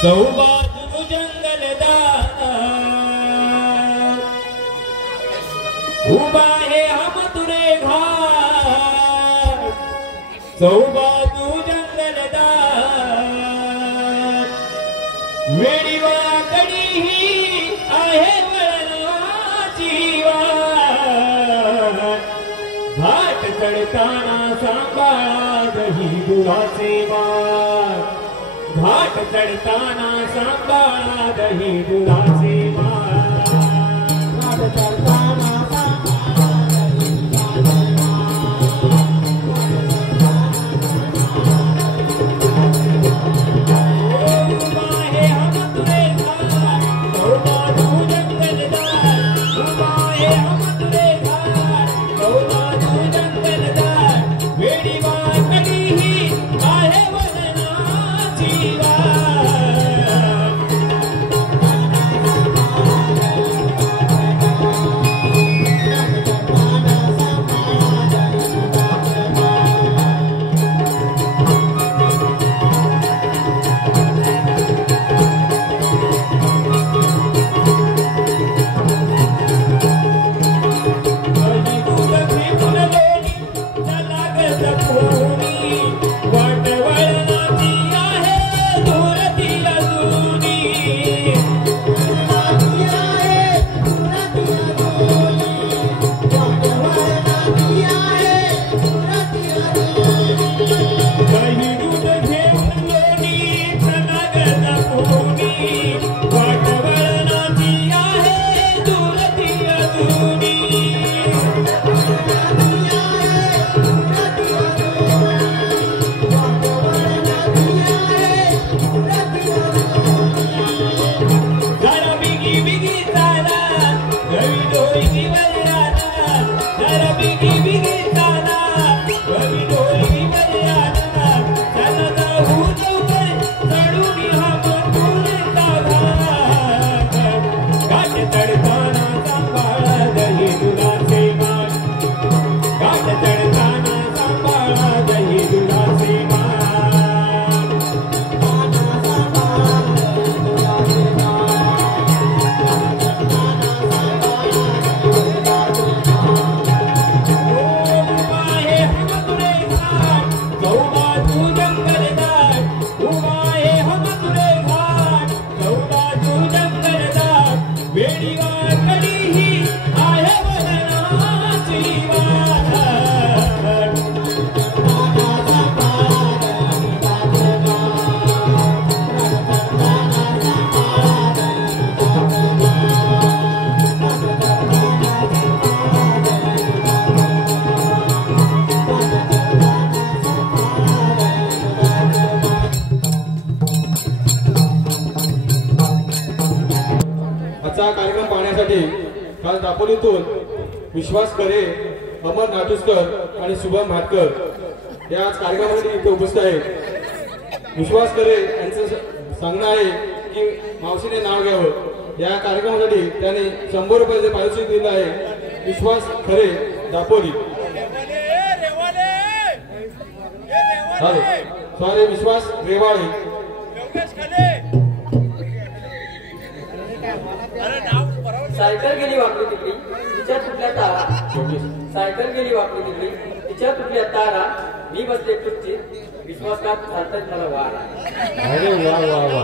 चौबाजू जंगलदार उभा है हम तुरे घाट चौबाजू जंगलदार वेडी वाकडी ही आहे वळणाची वाट घाट चढताना सांभाळा दही दुधाचे वाट घाट चढताना सांभाळा दही दुधाचे वाट घाट चढताना कार्यक्रम पाहण्यासाठी काल दापोलीतून विश्वास करे, अमर नाटुसकर आणि शुभम भाटकर या आज कार्यक्रमासाठी इथे उपस्थित आहेत. विश्वास करे यांचं सांगणं आहे की मावशीने नाव घ्यावं. या कार्यक्रमासाठी त्यांनी 100 रुपयाचे पारितोषिक दिलं आहे. विश्वास खरे दापोली. सॉरी विश्वास रेवाळे. सायकल गेली वापरी तिकडी तिच्या तुटल्या तारा सायकल गेली वापरी तिकडी तिच्या तुटल्या तारा मी बसले खुर्चीत विश्वासघात घालतात मला वार. अरे वा वा वा.